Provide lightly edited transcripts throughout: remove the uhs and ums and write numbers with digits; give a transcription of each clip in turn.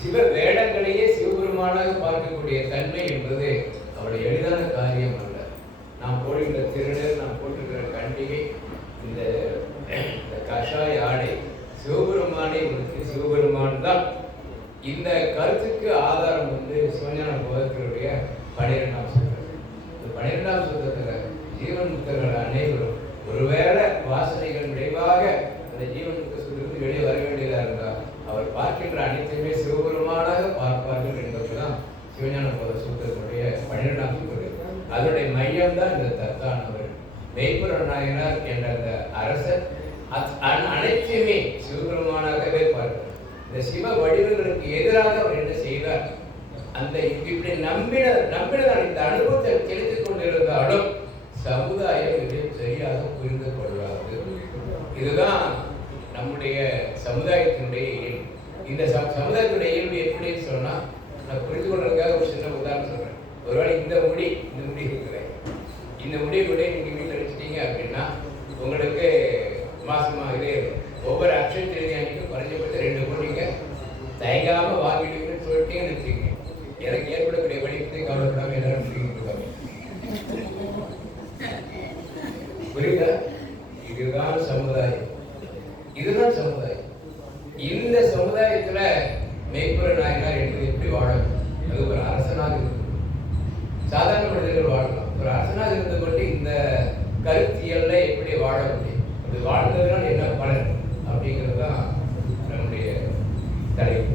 சிவ வேடங்களையே சிவபெருமானாக பார்க்கக்கூடிய தன்மை என்பது அவருடைய எளிதான காரியம் அல்ல. நாம் போடுகின்ற திருடர், நாம் போட்டுக்கிற கண்டிகை, இந்த கஷாய ஆடை சிவபெருமானை உனக்கு சிவபெருமான் தான். இந்த கருத்துக்கு ஆதாரம் சிவஞான போதத்தினுடைய 12ஆம் சூத்திரம். இந்த 12ஆம் சூத்திரத்தில் ஜீவன் முக்தர்கள் அனைவரும் ஒருவேளை வாசனைகள் விளைவாக அந்த ஜீவன் முக்த சூத்திரத்துக்கு வெளியே வர வேண்டியதாக இருந்தால் அவர் பார்க்கின்ற அனைத்தையுமே சிவபெருமானாக பார்ப்பார்கள் என்பதுதான் சிவஞான போத சூத்திரத்தினுடைய 12ஆம் சூத்திரம். அதனுடைய மையம் தான் இந்த தத்தானவர். மெய்ப்பொருள் நாயனார் என்ற அந்த அரசர் அனைத்தையுமே சிவபெருமானாகவே பார்க்கிறார். இந்த சிவ வடிவங்களுக்கு எதிராக அவர் என்ன செய்தார்? அந்த இப்படி நம்பினதான் இந்த அனுபவத்தை தெரிந்து கொண்டிருந்தாலும் சமுதாயம் இதை சரியாக புரிந்து கொள்ளாது. இதுதான் நம்முடைய சமுதாயத்தினுடைய இயல்பு. இந்த சமுதாயத்தினுடைய இயல்பு எப்படின்னு சொன்னா, நான் புரிந்து கொள்றதுக்காக ஒரு சின்ன உதாரணம் சொல்றேன். ஒருவேளை இந்த முடி இருக்கிறேன், இந்த முடியை கூட நீங்க வீட்டில் வச்சுட்டீங்க அப்படின்னா உங்களுக்கு மாசமா இதே ஒவ்வொரு அக்ஷன் தேதி அன்னைக்கு குறைஞ்சபட்சம் 2 கோடிங்க தயங்காம வாங்கிடுவீங்கன்னு சொல்லிட்டீங்கன்னு வச்சுக்கீங்க. எனக்கு ஏற்படக்கூடிய வலிப்பத்தை கவலைப்படாம எல்லாரும் இருக்காங்க. புரியுதா? இதுதான் சமுதாயம். இதுதான் சமுதாயம். இந்த சமுதாயத்துல மெய்ப்பொருள் நாயனார் என்பது எப்படி வாழும்? அது ஒரு அரசனாக இருக்கு. சாதாரண மனிதர்கள் வாழலாம். ஒரு அரசனாக இருந்து கொண்டு இந்த கருத்தியல்ல எப்படி வாழ முடியும்? அது வாழ்ந்ததுனால் என்ன பலன் அப்படிங்கிறது தான் நம்முடைய தலைப்பு.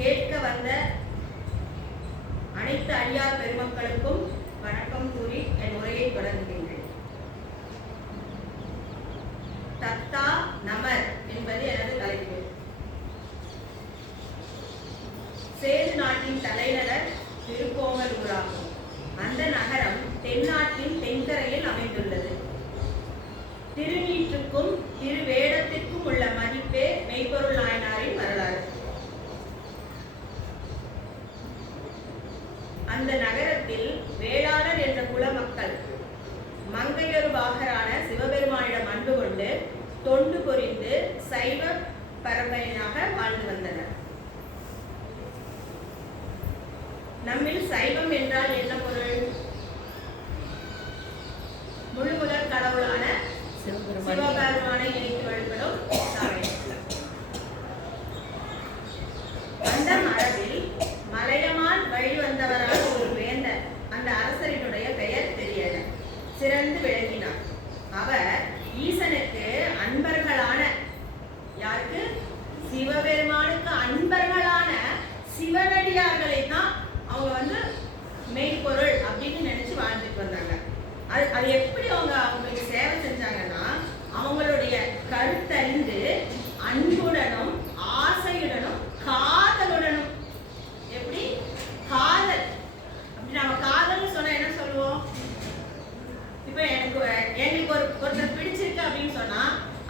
கேட்க வந்த அனைத்து அடியார் பெருமக்களுக்கும் வணக்கம் கூறி என் உரையை தொடங்குகின்றேன். தத்தா நமர் என்பது எனது தலைப்பு. சேது நாட்டின் தலைநகர் திருக்கோமலூராகும். அந்த நகரம் தென்னாட்டின் தென்கரையில் அமைந்துள்ளது. திருநீற்றுக்கும் திருவேடத்திற்கும் உள்ள மதிப்பே மெய்ப்பொருள் நாயனாரின் வரலாறு. அந்த நகரத்தில் வேளாளர் என்ற குல மக்கள் மங்கையொரு பாகரான சிவபெருமானிடம் அன்பு கொண்டு தொண்டு புரிந்து சைவ பரம்பரையாக வாழ்ந்து வந்தனர். நம்மில் சைவம் என்றால் என்ன பொருள்? முழுமுதற் கடவுளான சிவபெருமானை நினைத்து வழிபடும் சாமி. அந்த மரபில் மலையமான் வழி வந்தவரான ஒரு வேந்தர், அந்த அரசரினுடைய பெயர் தெரியல, சிறந்து விளங்கினார். அவர் ஈசனுக்கு அன்பர்களான, யாருக்கு? சிவபெருமானுக்கு அன்பர்களான சிவனடியார்களை தான் அவங்க மெய்ப்பொருள் அப்படின்னு நினைச்சு வாழ்ந்துட்டு வந்தாங்க. அது எப்படி அவங்களுக்கு சேவை செஞ்சாங்கன்னா, அவங்களுடைய கருத்தறிந்து அன்புடனும் ஆசையுடனும் காதலுடனும். எப்படி காதல்? அப்படி நம்ம காதல்னு சொன்னா என்ன சொல்லுவோம்? இப்ப எங்களுக்கு ஒருத்தர் பிடிச்சிருக்கு அப்படின்னு சொன்னா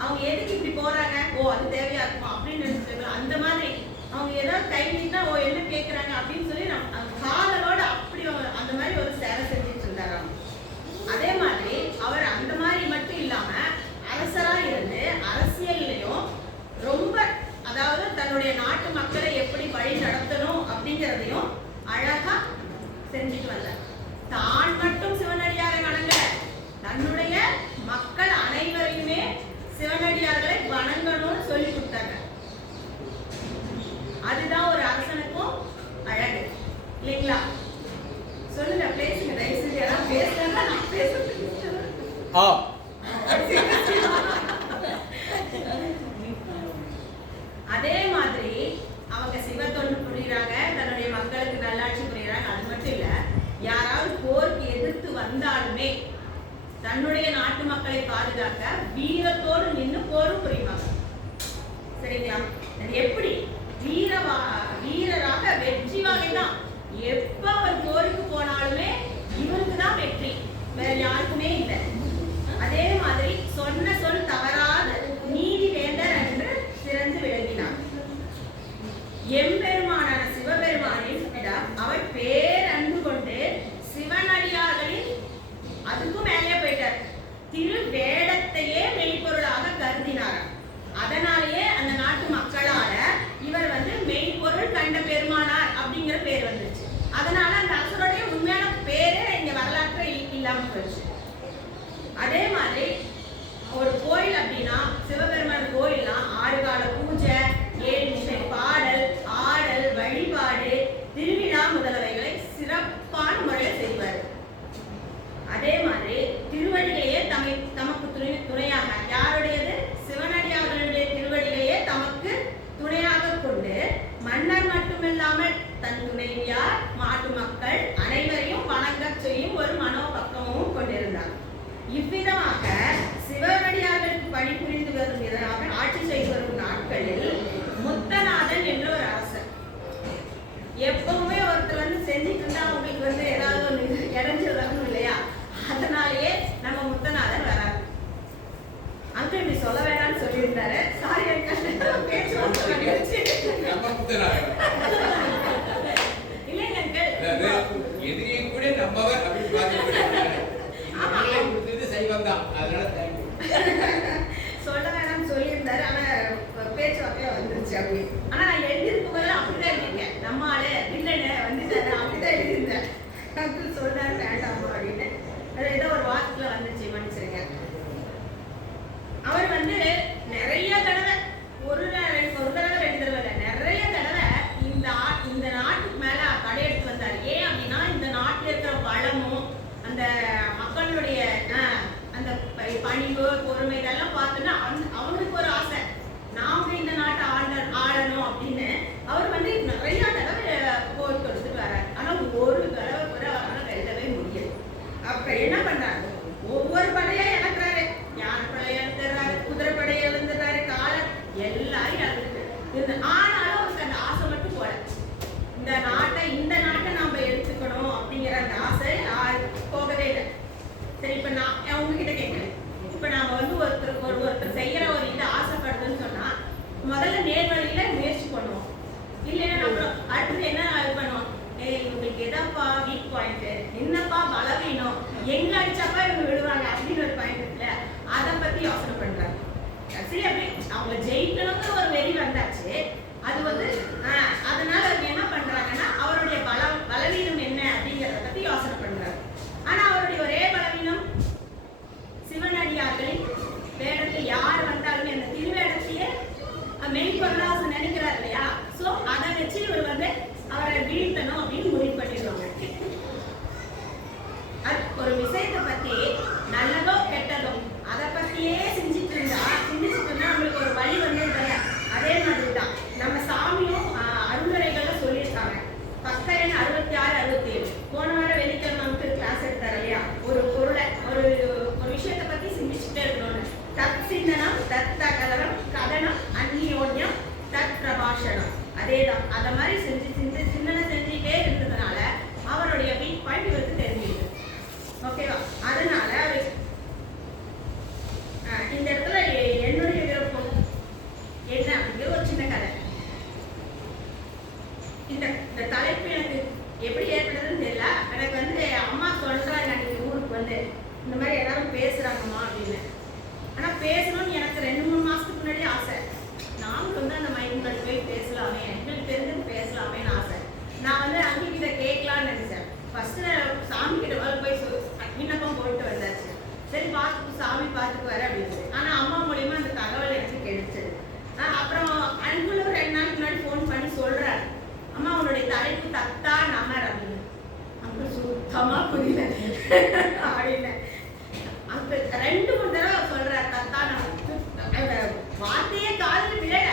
அவங்க எதுக்கு இப்படி போறாங்க? ஓ அது தேவையா இருக்குமா அப்படின்னு நினைச்சிருக்கோம். அந்த மாதிரி அவங்க ஏதாவது கை நீட்டா ஓ என்ன கேட்கறாங்க அப்படின்னு சொல்லி காதலோட அப்படி அந்த மாதிரி ஒரு சேவை செஞ்சுட்டு இருந்தாராம். அதே மாதிரி அவர் அந்த மாதிரி மட்டும் இல்லாம அரசரா இருந்து அரசியல்லையும் ரொம்ப, அதாவது தன்னுடைய நாட்டு மக்களை எப்படி வழி நடத்தணும் அப்படிங்கிறதையும் அழகா செஞ்சுட்டு வந்தார். தான் மட்டும் சிவனடியாரை வணங்க, தன்னுடைய மக்கள் அனைவரையுமே சிவனடியார்களை வணங்கணும்னு சொல்லி கொடுத்தாங்க. அதுதான் ஒரு அரசனுக்கும் அழகு, இல்லைங்களா? சொல்லுங்க, பேசுங்க, தயவு செஞ்சு. எல்லாம் பேசுறதா நான் பேசுறேன். அதே மாதிரி அவங்க சிவத்தொண்டு புரியுறாங்க, தன்னுடைய மக்களுக்கு நல்லாட்சி புரியுறாங்க. அது மட்டும் இல்ல, யாராவது போருக்கு எதிர்த்து வந்தாலுமே தன்னுடைய நாட்டு மக்களை பாதுகாக்க வீரத்தோடு நின்று போரும் புரியுவாங்க. சரிங்களா? அது எப்படி? வீர வேற யாருக்குமே இல்லை. அதே மாதிரி சொன்ன சொல் தவறாத நீதி வேந்தர் என்று சிறந்து விளங்கினார். எம்பெருமானான சிவபெருமானின் அவர் பேரன்பு கொண்டு சிவனடியார்களின் அதுக்கும் மேலே போயிட்டார். திரு வேடத்தையே மெய்ப்பொருளாக கருதினார். அதனாலேயே அந்த நாட்டு மக்களால இவர் மெய்ப்பொருள் கண்ட பெருமானார் அப்படிங்கிற பேர் வந்துருச்சு. அதனால அந்த அரசருடைய உண்மையான பேரே இங்க வரலாற்று இல்லாம போயிடுச்சு. அதே மாதிரி ஒரு கோயில் அப்படின்னா சிவபெருமான் கோயில்லாம் 6 கால பூஜை, 7 நிமிஷ பாடல், ஆடல், வழிபாடு, திருவிழா முதலவைகளை சிறப்பான முறையில் செய்வார். அதே மாதிரி திருவடிகளையே தமக்கு துணையாக, யாருடையது? சிவனடியார்களுடைய திருவடிகளையே தமக்கு துணையாக கொண்டு மன்னர் மட்டுமில்லாமல் தன் துணைவியார், மாட்டு மக்கள் அனைவரையும் வணங்க செய்யும் ஒரு மனோபக்கமும் கொண்டிருந்தார். இவ்விதமாக சிவனடியார்களுக்கு பணிபுரிந்து வரும் விதமாக ஆட்சி செய்து வரும் நாட்களில் முத்தநாதன் என்ற ஒரு அரசர். எப்பவுமே ஒருத்தர் செஞ்சுட்டு இருந்தா அவங்களுக்கு ஏதாவது ஒன்று இடைஞ்சல் வரணும் இல்லையா? அதனாலேயே நம்ம முத்தநாதன் வராது. அங்க இப்படி சொல்ல வேண்டாம்னு சொல்லியிருந்தாரு. சாரி இல்லைங்க எதிரியை கூட நம்மவர் அப்படின்னு சொல்ல வேணாம்னு சொல்லியிருந்தாரு. ஆனா பேச்சுவார்த்தையா வந்துருச்சு அப்படி. ஆனா நான் எழுதியிருக்கும் போது அப்படிதான் எழுதியிருக்கேன். நம்மாலே இல்லைன்னு வந்துட்டாரு அப்படிதான் எழுதியிருந்தேன். சொல்றாரு வேண்டாமா அப்படின்னு. ஏதோ ஒரு வார்த்தையில வந்துச்சு, மன்னிச்சிருங்க. அவர் நிறைய தடவை, ஒரு தடவை 2 தடவை நிறைய தடவை இந்த நாட்டுக்கு மேல படையெடுத்து வந்தார். ஏன் அப்படின்னா இந்த நாட்டில் இருக்கிற வளமும் அந்த மக்களுடைய அந்த பணிவு, பொறுமை இதெல்லாம் பார்த்தோன்னா அவங்களுக்கு ஒரு ஆசை, நாம இந்த நாட்டை ஆளணும் அப்படின்னு அவர் நிறைய தடவை போர் கொடுத்துட்டு வர்றாரு. ஆனா ஒரு தடவை கூட அவரால் வெல்லவே முடியாது. அப்ப என்ன பண்றாரு? ஒவ்வொரு படையா இழக்கிறாரு. யானை படையை எழுந்துடுறாரு, குதிரை படையை எழுந்துடுறாரு, காலை எல்லாரும் இழந்துட்டு. ஆனாலும் அவருக்கு அந்த ஆசை மட்டும் போல, இந்த நாட்டை நாம எடுத்துக்கணும் அப்படிங்கிற அந்த ஆசை போகவே இல்லை. சரி, இப்ப நான் உங்ககிட்ட கேட்கிறேன். இப்ப நாம ஒருத்தர் செய்யற ஒரு இது ஆசைப்படுதுன்னு சொன்னா முதல்ல நேர்வழியில முயற்சி பண்ணுவோம். இல்லைன்னா அப்புறம் அடுத்தது என்ன இது பண்ணுவோம்? இவங்களுக்கு எதாப்பா வீக் பாயிண்ட், என்னப்பா பலவீனம், எங்க அடிச்சாப்பா இவங்க விடுவாங்க அப்படின்னு ஒரு பாயிண்ட் இருக்குல்ல, அதை பத்தி யோசனை பண்றாங்க. சரி, அப்படி அவங்க ஜெயிக்கணுங்கிற ஒரு வெறி வந்தாச்சு. அது அதனால அவங்க என்ன பண்றாங்கன்னா அவருடைய பலவீனம் என்ன அப்படிங்கிறத பத்தி யோசனை பண்றாரு. ஆனா அவருடைய ஒரே பலவீனம் சிவனடியார்களின் வேடத்தை யார் வந்தாலுமே அந்த திருவேடத்தையே மெய்ப்பொருளாக நினைக்கிறார் இல்லையா? சோ அதை வச்சு இவர் அவரை வீழ்த்தணும் அப்படின்னு முடிவு பண்ணிடுவாங்க. அது ஒரு விஷயத்தை பத்தி நல்லதோ கெட்டதோ அதை பத்தியே சிந்திச்சுட்டு இருந்தா நம்மளுக்கு ஒரு வழி வந்துருந்தாங்க. அதே மாதிரிதான் நம்ம சாமியும் அருந்துரைகள்ல சொல்லியிருக்காங்க. பக்கம் 66, 67 போன வாரம் வெள்ளிக்கிழமை நமக்கு கிளாஸ் எடுத்தாரு இல்லையா? ஒரு பொருளை ஒரு விஷயத்தை பத்தி சிந்திச்சுட்டே இருக்கணும்னு. தத் சிந்தனம், தத் கலனம், கதனம், அந்நியோன்யம், தத் பிரபாஷணம். அதேதான். அத மாதிரி சிந்தனை செஞ்சுட்டே இருந்ததுனால அவருடைய வீக் பாயிண்ட் இவருக்கு தெரிஞ்சுது. ஓகேவா? அதனால இந்த இடத்துல என்னுடைய விருப்பம் என்ன அப்படிங்கிற ஒரு சின்ன கதை. இந்த தலைப்பு எனக்கு எப்படி ஏற்படுதுன்னு தெரியல. எனக்கு அம்மா சொல்றாங்க, அன்னைக்கு ஊருக்கு இந்த மாதிரி எல்லாரும் பேசுறாங்கம்மா அப்படின்னு. ஆனா பேசணும்னு எனக்கு 2-3 மாசத்துக்கு முன்னாடி ஆசை. நாமளும் அந்த மைண்ட் போய் பேசலாமே, எங்களுக்கு தெரிஞ்சு பேசலாமேன்னு ஆசை. நான் அங்கிட்ட கேட்கலான்னு நினைச்சேன். ஃபர்ஸ்ட் சாமி கிட்ட போய் விண்ணப்பம் போட்டு வந்தாச்சு. சரி, சாமி பார்த்துக்கு வர அப்படின்னு. ஆனா அம்மா மூலியமா அந்த தகவல் எனக்கு கிடைச்சது. அப்புறம் அன்புல 2 நாளுக்கு முன்னாடி ஃபோன் பண்ணி சொல்றாரு, அம்மா உன்னுடைய தலைப்பு தத்தா நமர் அப்படின்னு. அங்க சுத்தமா புரியல அப்படின்னு. அங்க 2-3 தடவை சொல்றாரு தத்தா நமர். வார்த்தையே காதில் விழல.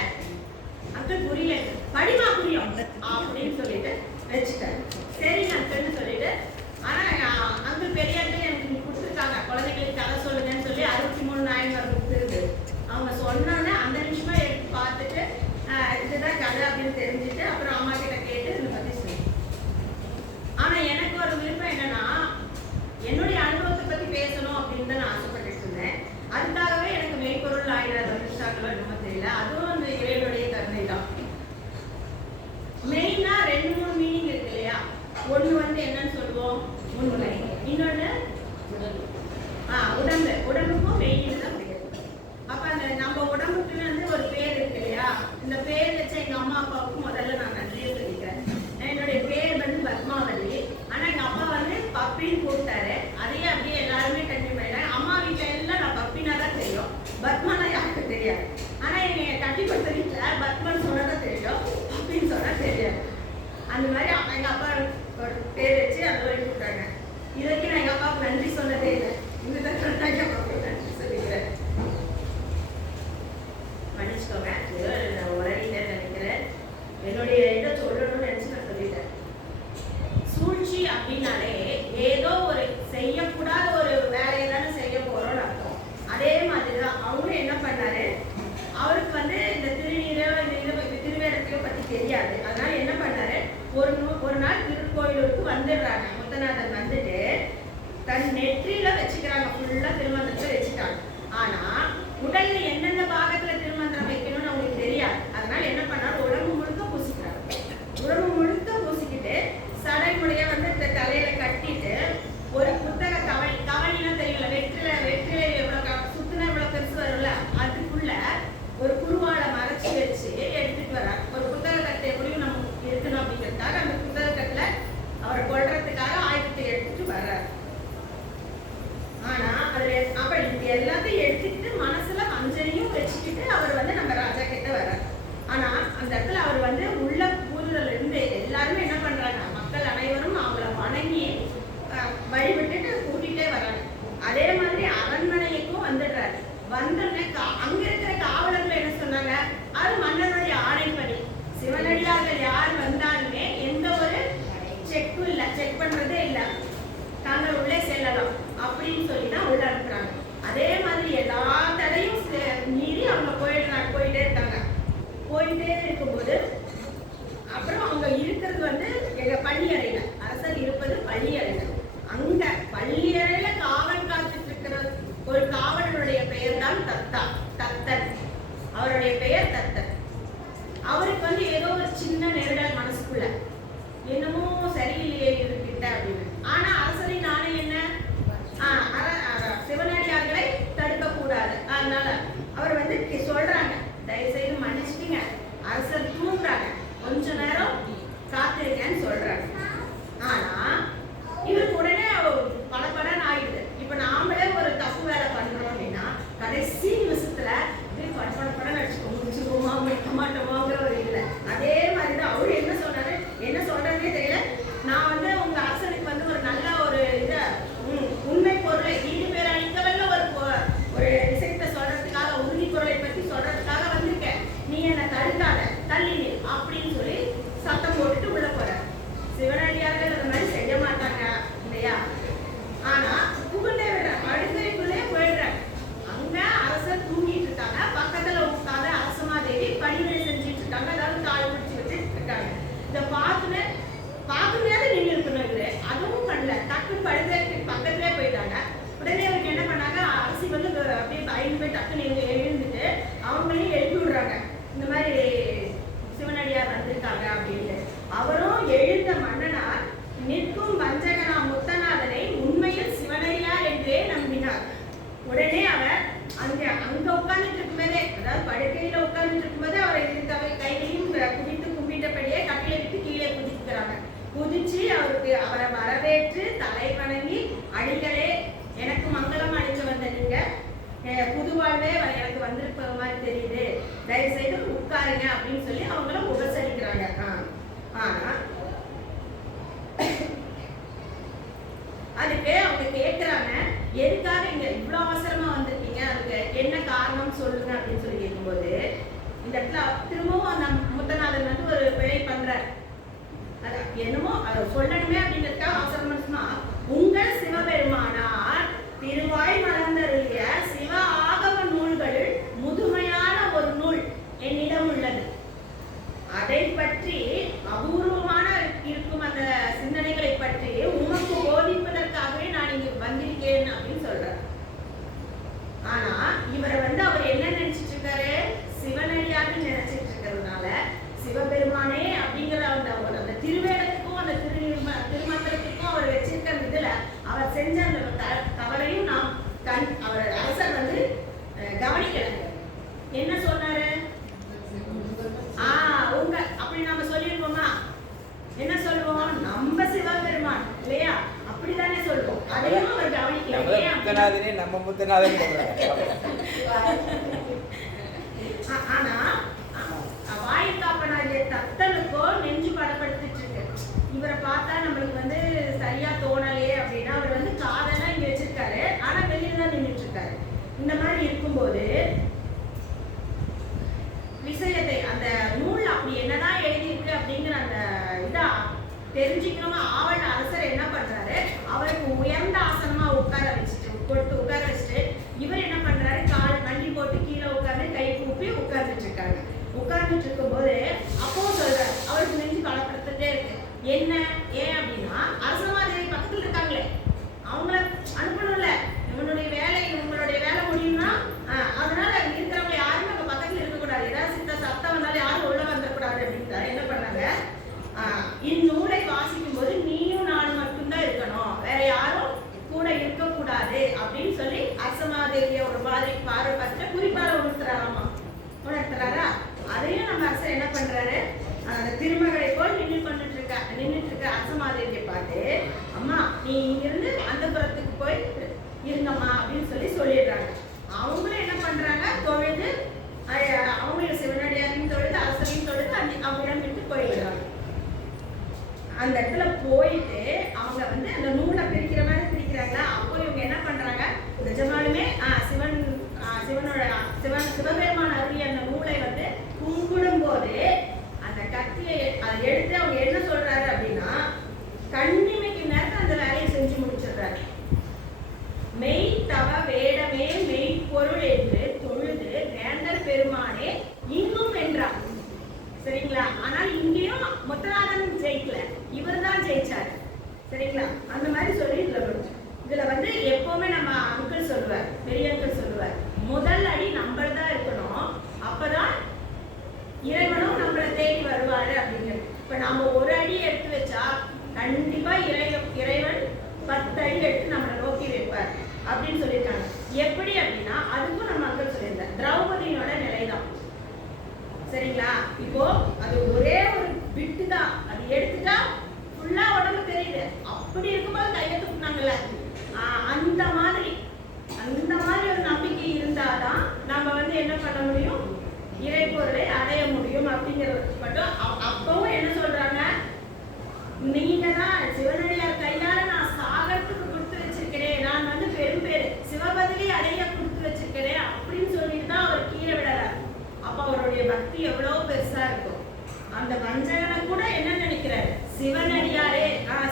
அங்க புரியல. படிமா புரியும் அப்படின்னு சொல்லிட்டு வச்சுட்டாரு. சரி அங்கிள்னு சொல்லிட்டு. ஆனா அங்கிள் பெரியார்கள் எனக்கு கொடுத்துருக்காங்க, குழந்தைகளுக்கு கதை சொல்லுங்கன்னு சொல்லி 63 நாயன்மார் கொடுத்துருக்கு. அவங்க சொன்னோன்னே அந்த நிமிஷமா எடுத்து பார்த்துட்டு இதுதான் கதை அப்படின்னு தெரிஞ்சுட்டு அப்புறம் அம்மா கிட்ட கேட்டு இதை பத்தி சொல்லி. ஆனா எனக்கு ஒரு விருப்பம் என்னன்னா, என்னுடைய அனுபவத்தை பத்தி என்னுடைய இதை சொல்லணும்னு நினைச்சு நான் சொல்லிட்டேன். சூழ்ச்சி அப்படின்னாலே ஏதோ ஒரு செய்யக்கூடாத ஒரு வேலையை தானே செய்ய போறோம்னு அர்த்தம். அதே மாதிரிதான் அவரும் என்ன பண்ணாரு, அவருக்கு வந்து இந்த திருநீரோ இந்த திருவேடத்தையோ பத்தி தெரியாது. அதனால என்ன பண்ணாரு, ஒரு நாள் திருக்கோயிலுக்கு வந்துடுறாங்க. முத்தநாதன் வந்துட்டு தன் நெற்றியில வச்சுக்கிறாங்க, ஃபுல்லா திருமந்திரத்தை வச்சுட்டாங்க. ஆனா உடல்ல எந்தெந்த பாகத்துல திருமந்திரம் வைக்கணும்னு அவங்களுக்கு தெரியாது. அதனால என்ன பண்ணாரு, உடம்பு முழுக்க பூசிக்கிறாங்க. உடம்பு முழுக்க பூசிக்கிட்டு சடைமுறைய வந்து இந்த தலையில கட்டிட்டு ஒரு புத்தக கவனினா தெரியல, வெற்றில எவ்வளவு சுத்தினா இவ்வளவு பெருசு வரும்ல, அதுக்குள்ள ஒரு குருவால மறைச்சு வச்சு எடுத்துட்டு வர்றாங்க. ஒரு புத்தக கட்டை எப்படியும் நம்ம இருக்கணும் அப்படிங்கிறதுக்காக அந்த புத்தக கட்டுல அவரை கொள்றதுக்காக ஆயுதத்தை எடுத்துட்டு வர்றாரு. ஆனா அதுல அப்ப இது எல்லாத்தையும் எடுத்துக்கிட்டு மனசுல அஞ்சலியும் வச்சுக்கிட்டு அவர் வந்து நம்ம ராஜா கிட்ட வர்றாரு. ஆனா அந்த இடத்துல அவர் வந்து உள்ள கூறுதல் இருந்து எல்லாருமே என்ன பண்றாங்க, மக்கள் அனைவரும் அவங்கள வணங்கி வழிபட்டுட்டு கூட்டிகிட்டே வர்றாங்க. அதே மாதிரி அரண்மனைக்கும் வந்துடுறாரு. வந்தோடனே அங்க இருக்கிற காவலர்கள் என்ன சொன்னாங்க, அது மன்னனுடைய ஆணைப்படி சிவனடியார்கள் யார் வந்தாலுமே எந்த ஒரு செக்கும் இல்லை, செக் பண்றதே இல்லை, தாங்கள் உள்ளே செல்லலாம் அப்படின்னு சொல்லி தான் உள்ள அனுப்புறாங்க. அதே மாதிரி எல்லா தடையும் மீறி அவங்க போயிட்டே இருக்காங்க. போயிட்டே இருக்கும்போது அப்புறம் அவங்க இருக்கிறது வந்து எங்க பள்ளியறையில, அரசர் இருப்பது பள்ளியறையில. அங்க பள்ளியறையில காவல் காத்துட்டு இருக்கிற ஒரு காவலருடைய பெயர் தான் தத்தன். அவருடைய பெயர் தத்தன். அவருக்கு வந்து ஏதோ ஒரு சின்ன நெருடல் மனசுக்குள்ள, என்னமோ சரியில்லையே இவர்கிட்ட அப்படின்னு. ஆனா அரசரின் ஆணை என்ன, சிவனடியார்களை தடுக்க கூடாது. அதனால அவர் வந்து சொல்றாங்க, தயவு செய்து மன்னிச்சுட்டீங்க, அரசர் தூங்குறாங்க, கொஞ்ச நேரம் காத்திருக்கேன்னு சொல்றாங்க. ஆனா இவருக்கு உடனே படபடன்னு ஆயிடுது. இப்ப நாமளே ஒரு தப்பு வேலை பண்றோம் அப்படின்னா கடைசி நிமிஷத்துல படப்படப்படன்னு அடிச்சுக்கோ, முடிச்சுக்கோமா முடிக்க மாட்டோமாங்கிற ஒரு இதுல. அதே மாதிரிதான் அவரு என்ன சொன்னாரு, என்ன சொல்றதுன்னே தெரியல. நான் வந்து உங்க அரசனுக்கு வந்து ஒரு நல்ல ஒரு இதை உண்மை பொருளை ஈடுபேர் அளிக்கவல்ல ஒரு விஷயத்தை சொல்றதுக்காக, உறுதி பொருளை பத்தி சொல்றதுக்காக வந்திருக்கேன், நீ என்ன தடுக்காத, தள்ளி நீ அப்படின்னு சொல்லி சத்தம் போட்டுட்டு உள்ள போற. சிவனடியார்கள் அந்த மாதிரி செய்ய மாட்டாங்க இல்லையா? ஆனா புகுந்தே விடுற, அடுக்கறைக்குள்ளே போயிடுறாங்க. அங்க அரசர் தூங்கிட்டு இருக்காங்க, பக்கத்துல உட்காந்து அரசமாதேவி பணிவிடை செஞ்சுட்டு இருக்காங்க, அதாவது கால் பிடிச்சு வச்சுட்டு இருக்காங்க. இதை பார்த்துமையாவது நின்று இருக்கணும். அதுவும் பண்ணல, டக்குன்னு படுக்கைக்கு பக்கத்துலேயே போயிட்டாங்க. உடனே அவருக்கு என்ன பண்ணாங்க, அரசி வந்து அப்படியே பயந்து போய் டக்குன்னு எழுந்துட்டு அவங்களையும் எழுப்பி விடுறாங்க, இந்த மாதிரி சிவனடியார் வந்திருக்காங்க அப்படின்னு. அவரும் எழுந்த மன்னனார் நிற்கும் வஞ்சகனா முத்தநாதனை உண்மையில் சிவனடியார் என்றே நம்பினார். உடனே அவர் அங்க உட்கார்ந்துட்டு இருக்கும்போதே, அதாவது படுக்கையில உட்கார்ந்துட்டு இருக்கும்போது அவரை கையிலையும் குவித்து கும்பிட்டபடியே கட்டிலை விட்டு கீழே குதிக்கிறாங்க. குதிச்சு அவரை வரவேற்று தலை வணங்கி, அடிகளே எனக்கு மங்களம் அழிந்து வந்த நீங்க புது வாழ்வே எனக்கு வந்திருப்ப மாதிரி தெரியுது, தயவு செய்து உட்காருங்க அப்படின்னு சொல்லி அவங்கள உபசரிக்கிறாங்க. ஆனா அதுக்கு அவங்க கேட்கிறாங்க, எதுக்காக இங்க இவ்வளவு அவசரமா வந்திருக்கீங்க, அதுக்கு என்ன காரணம் சொல்லுங்க அப்படின்னு சொல்லி கேட்கும்போது, இந்த இடத்துல திரும்பவும் அந்த முத்தநாதன் வந்து ஒரு பிழை பண்றார். என்னமோ அதை சொல்லணுமே அப்படிங்கிறதுக்காக அவசரமா, உங்கள் சிவபெருமானார் திருவாய் மலர்ந்தருளிய சிவ ஆகம நூல்களில் முதுமையான ஒரு நூல் என்னிடம் உள்ளது. அதை பற்றி அபூர்வமான இருக்கும் அந்த சிந்தனைகளை பற்றி உமக்கு போதிப்பதற்காகவே நான் இங்க வந்திருக்கேன் அப்படின்னு சொல்றார். ஆனா இவரை வந்து அவர் என்ன நினைச்சிட்டு இருக்காரு, சிவனடியாக நினைச்சிட்டு இருக்கிறதுனால சிவபெருமானே அப்படிங்கிற அந்த திருவேடத்துக்கும் அந்த திருமந்திரத்துக்கும் அவர் வச்சிருக்க இதுல அவர் செஞ்ச அந்த தவறையும் நாம் அவர் அரசர் வந்து கவனிக்கல. என்ன சொன்னாரு, உங்க அப்படி நாம சொல்லிருக்கோமா, என்ன சொல்லுவோம், நம்ம சிவபெருமான் இல்லையா, அப்படித்தானே சொல்லுவோம். அதையும் அவர் கவனிக்கல. நம்ம முத்தநாதன் ஆனா வாய்க்காப்பனாகிய தத்தனுக்கோ நெஞ்சு படப்படுத்திட்டு இருக்கு. இவரை பார்த்தா நம்மளுக்கு வந்து சரியா தோணலையே அப்படின்னா, அவர் வந்து காதெல்லாம் இங்க வச்சிருக்காரு, ஆனா வெளியில தான் நின்றுட்டு இருக்காரு. இந்த மாதிரி இருக்கும்போது விஷயத்தை அந்த நூல் அப்படி என்னதான் எழுதி திருமகளை போல் நின்றுட்டு இருக்க அரசமாதேவியை பார்த்து, அம்மா நீ இங்கிருந்து அந்த புறத்துக்கு போய் இருங்கம்மா அப்படின்னு சொல்லிடுறாங்க. அவங்களும் என்ன பண்றாங்க, தொழுது அவங்களும் சிவனடியாரையும் தொழுது அரசரையும் தொழுது அவங்க இடம் விட்டு போயிடுறாங்க. அந்த இடத்துல போயிட்டு அவங்க வந்து அந்த நூலை பிரிக்கிற மாதிரி பிரிக்கிறாங்களா, அப்போ இவங்க என்ன பண்றாங்க, நிஜமாலுமே சிவபெருமான அருளிய அந்த நூலை வந்து கும்பிடும் போது அந்த கத்தியை அதை எடுத்து அவங்க என்ன சொல்றாரு அப்படின்னா, கண்ணிமைக்கு நேரத்தை அந்த வேலையை செஞ்சு முடிச்சிடுறாரு. மெய் தவ வேடமே மெய்ப்பொருள் என்று தொழுது வேந்தர் பெருமானே இங்கும் வென்றார். சரிங்களா? ஆனால் இங்கேயும் முத்தநாதன் ஜெயிக்கல, இவர் தான் ஜெயிச்சாரு. சரிங்களா? அந்த மாதிரி சொல்லி இதுல வந்து எப்பவுமே நம்ம அங்கிள் சொல்லுவார், பெரிய அங்கிள் சொல்லுவார், முதல் அடி நம்மள்தான் இருக்கணும், அப்பதான் இறைவனும் நம்மளை தேடி வருவாரு அப்படிங்கிறது. இப்ப நாம ஒரு அடி எடுத்து வச்சா கண்டிப்பா இறைவன் 10 அடி எடுத்து நம்மளை நோக்கி வைப்பார் அப்படின்னு சொல்லியிருக்காங்க. எப்படி அப்படின்னா அதுக்கும் நம்ம அங்கிள் சொல்லியிருந்தேன், திரௌபதியோட நிலைதான். சரிங்களா? இப்போ அது ஒரே ஒரு பிட்டு தான், அது எடுத்துட்டா ஃபுல்லா உடம்பு தெரியுது. அப்படி இருக்கும்போது கையை தூக்குனாங்கல்ல, அந்த மாதிரி ஒரு நம்பிக்கை இருந்தாதான் நம்ம வந்து என்ன பண்ண முடியும், இறை பொருளை அடைய முடியும் அப்படிங்கிறது மட்டும். அப்பவும் என்ன சொல்றாங்க, நீங்க தான் சிவனடியார் கையால நான் சாகரத்துக்கு கொடுத்து வச்சிருக்கிறேன், நான் வந்து பெரும் சிவபதவி அடைய கொடுத்து வச்சிருக்கிறேன் அப்படின்னு சொல்லிட்டு தான் அவர் கீழே விடுறாரு. அப்ப அவருடைய பக்தி எவ்வளவு பெருசா இருக்கும். அந்த வஞ்சகனை கூட என்ன நினைக்கிறாரு, சிவனடியாரே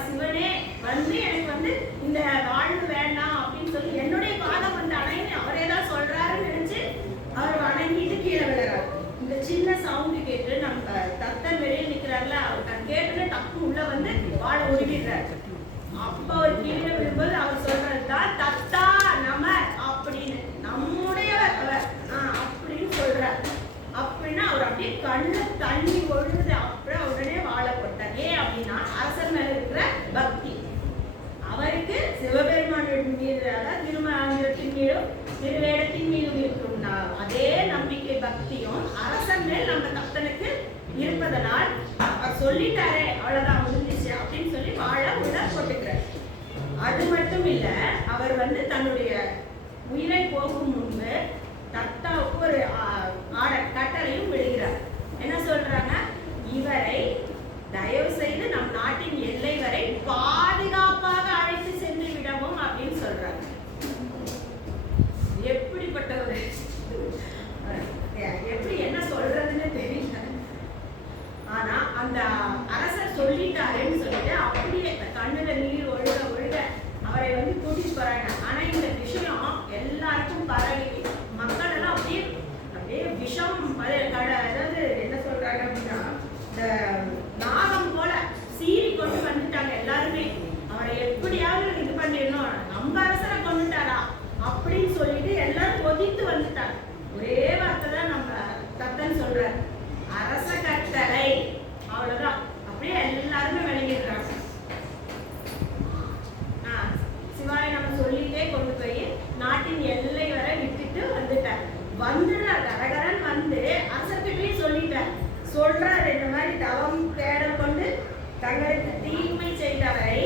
சிவனே வந்து எனக்கு வந்து இந்த வாழ்வு வேண்டாம் அப்படின்னு சொல்லி என்னுடைய பாதம் வந்து அணைன்னு அவரே தான் சொல்றாருன்னு நினைச்சு அவர் வணங்கிட்டு கீழே விடுறாரு. இந்த சின்ன சவுண்டு கேட்டு நம்ம தத்தன் வெளியே நிக்கிறாருல, அவர் கேட்டுன்னு டக்கு உள்ள வந்து வாழ உருவிடுறாரு. அப்ப அவர் கீழே விடும்போது அவர் சொல்றதுதான் தத்தா நம அப்படின்னு, நம்முடைய அப்படின்னு சொல்றாரு. அப்படின்னா அவர் அப்படியே கண்ணு தண்ணி ஒழுகுது. அப்புறம் உடனே வாழ போட்டார். ஏன் அப்படின்னா அரசர் மேல இருக்கிற பக்தி. அவருக்கு சிவபெருமானின் மீது, அதாவது திருமணத்தின் மீதும் திருவேடத்தின் மீதும் இருக்கும் அதே நம்பிக்கை பக்தியும் அரசன் மேல் நம்ம தத்தனுக்கு இருப்பதனால் அவர் சொல்லிட்டாரே அவ்வளவுதான் முடிஞ்சிச்சு அப்படின்னு சொல்லி வாழ உள்ள போட்டுக்கிறார். அது மட்டும் இல்ல, அவர் வந்து தன்னுடைய உயிரை போகும் முன்பு தத்தாவுக்கு ஒரு கட்டளையும் விடுகிறார். என்ன சொல்றாங்க, இவரை தயவு செய்து நம் நாட்டின் எல்லை வரை பாதுகாப்பாக அழைத்து சென்று விடவும் அப்படின்னு சொல்றாங்க. எப்படிப்பட்ட ஒரு எப்படி என்ன சொல்றதுன்னு தெரியல. ஆனா அந்த அரசர் சொல்லிட்டாருன்னு சொல்லிட்டு அப்படியே கண்ணுல நீர் ஒழுக ஒழுக அவரை வந்து கூட்டிட்டு போறாங்க. ஆனா இந்த விஷயம் எல்லாருக்கும் பரவி மக்கள் எல்லாம் அப்படியே விஷம், அதாவது என்ன சொல்றாங்க அப்படின்னா இந்த நாகம் போல சீறி கொண்டு வந்துட்டாங்க எல்லாருமே. அவரை எப்படியாவது இது பண்ணிடணும், நம்ம அரசரை கொண்டுட்டாரா அப்படின்னு சொல்லிட்டு எல்லாரும் கொதித்து வந்துட்டாங்க. ஒரே வார்த்தை தான் நம்ம தத்தன் சொல்றாரு, அரச கட்டளை, அவ்வளவுதான். அப்படியே எல்லாருமே விளங்கிடுறாங்க. சிவாய நம்ம சொல்லிட்டே கொண்டு போய் நாட்டின் எல்லை வரை விட்டுட்டு வந்துட்டார். வந்துடுறார், கரகரன் வந்து அரசர்கிட்டயே சொல்லிட்டார். சொல்றாரு, இந்த மாதிரி தவம் தேடல் கொண்டு தங்களுக்கு தீமை செய்தவரை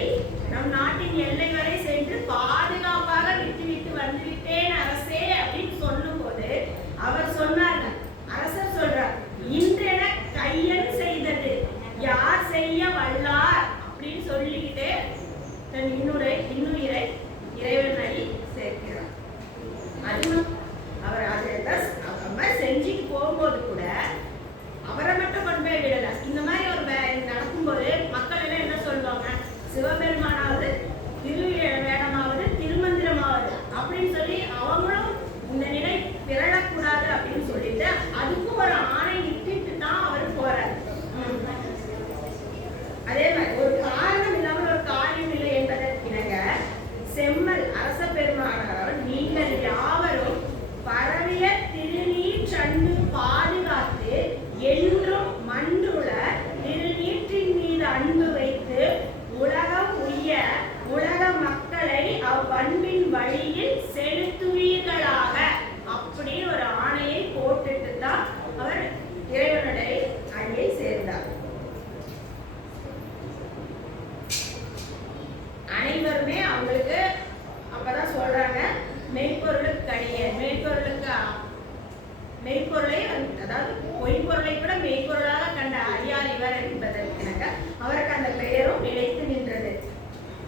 நம் நாட்டின் எல்லை வரை சென்று பாதுகாப்பாக விட்டு வந்துவிட்டேன் அரசே அப்படின்னு சொல்லும் போது அவர் சொன்னார், அரசர் சொல்றார், இன்றென கையன் செய்தது யார் செய்ய வல்லார் அப்படின்னு சொல்லிக்கிட்டே தன் இன்னுயிரை இறைவன் அடி சேர்க்கிறார். அதுவும் அவர் அதை செஞ்சுட்டு போகும்போது கூட அவரை மட்டும் கொண்டு போய் விடல. இந்த மாதிரி ஒரு நடக்கும்போது மக்கள் எல்லாம் என்ன சொல்லுவாங்க, சிவபெருமானாவது திருவேடமாவது திருமந்திரமாவது அப்படின்னு சொல்லி அவங்களும் இந்த நிலை பிறழக்கூடாது அப்படின்னு சொல்லிட்டு அதுக்கும் ஒரு ஆணை இட்டுட்டு தான் அவர் போறாரு. அதே மாதிரி ஒரு காரணம் இல்லாமல் ஒரு காரியம் இல்லை என்பதற்கிணங்க செம்மல் அரச பெருமானார் நீங்கள் யாவரும்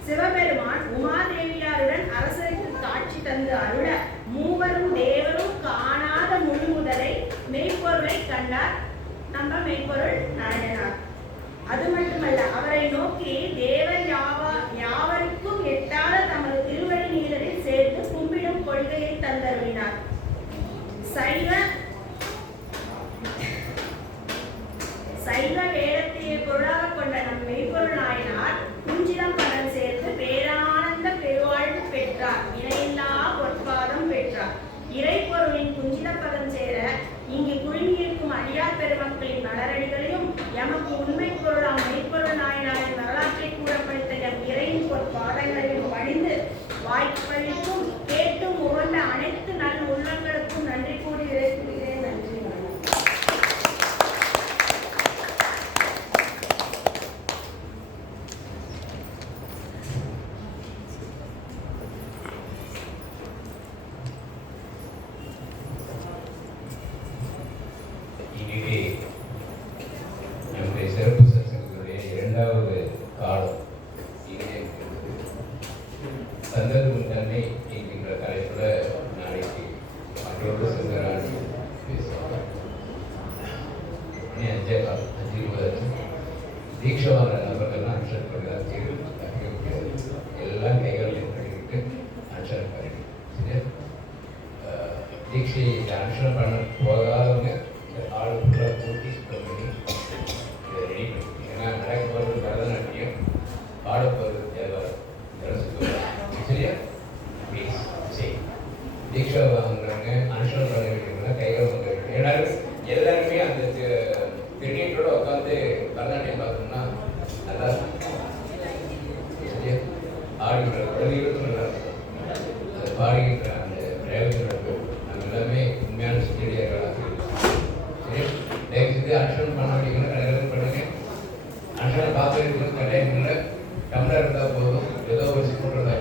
சிவபெருமான் உமாதேவியாருடன் அரசருக்கு காட்சி தந்து அருள மூவரும் தேவரும் காணாத முழுமுதலை மெய்ப்பொருளை கண்டார் நம்ம மெய்ப்பொருள் நாயனார். அது மட்டுமல்ல, அவரை நோக்கி தேவர் யாவருக்கும் எட்டாத தமது திருவடி நீரில் சேர்த்து கும்பிடும் கொள்கையை தந்தருளினார். சைவ வேடத்தையே பொருளாக கொண்ட நம் மெய்ப்பொருள் நாயனார் குஞ்சிலம் பதம் சேர்த்து பேரானந்த பெருவாழ்வு பெற்றார். இணையில்லா பொற்பாதம் பெற்றார். இறைப்பொருளின் குஞ்சிலப்பதம் சேர இங்கு குழுமியிருக்கும் அடியார் பெருமக்களின் மலரடிகளையும் எமக்கு உண்மை பொருளாம் மெய்ப்பொருள் நாயனாரின் வரலாற்றை கூறப்படுத்த எம் இறையின் பொற்பாதங்களையும் பணிந்து வாய்ப்பளிக்கும் கேட்டும் உகந்த அனைத்து நல் உள்ளங்களுக்கும் நன்றி கூறி இறைக்கிறேன். நன்றி. இன்னைக்கு நம்முடைய சிறப்பு சத்சங்கத்துடைய இரண்டாவது காலம் சந்தர்ப்பம் தன்னை என்கின்ற தலைப்புல நாளைக்கு மற்றொரு சங்கராணி பேசுவாங்க. 5:20 தீட்சமான நபர்கள்லாம் அனுஷன் பண்ணுறாங்க. எல்லாம் கைகள் பண்ணிக்கிட்டு அனுஷன் பண்ணிட்டு சரியா தீட்சை அனுஷனம் பண்ண போகாதவங்க ஆள் ஃபுல்லாக கூட்டி சுத்தம் பண்ணி இதை ரெடி பண்ணி, ஏன்னா நடக்க போகிறது பரதநாட்டியம், பாட போகிறது தேவாரம், இதெல்லாம் சுத்தம் சரியா ப்ளீஸ் சரி. தீட்சா வாங்குறாங்க, அனுஷனம் பண்ண வைக்கிறவங்க கைகள் வாங்க வைக்கணும். ஏன்னா எல்லாருமே அந்த திருநீட்டோட உட்காந்து பரதநாட்டியம் பார்த்தோம்னா நல்லா சரியா ஆடுகின்ற குழந்தைகளுக்கும் நல்லா இருக்கும். அதை பாடுகின்ற அந்த பிரயோகங்கள் நம்ம எல்லாமே உண்மையான செடியார்களாக தயவுசெய்து அனுஷனம் பண்ண வேண்டிய கடைகள் பண்ணுங்க. அனுஷனம் பார்க்கறதுக்கு கட்டாயம் இல்லை, டம்ளர் இருந்தால் போதும், ஏதோ ஒரு ஸ்பூன் இருந்தால்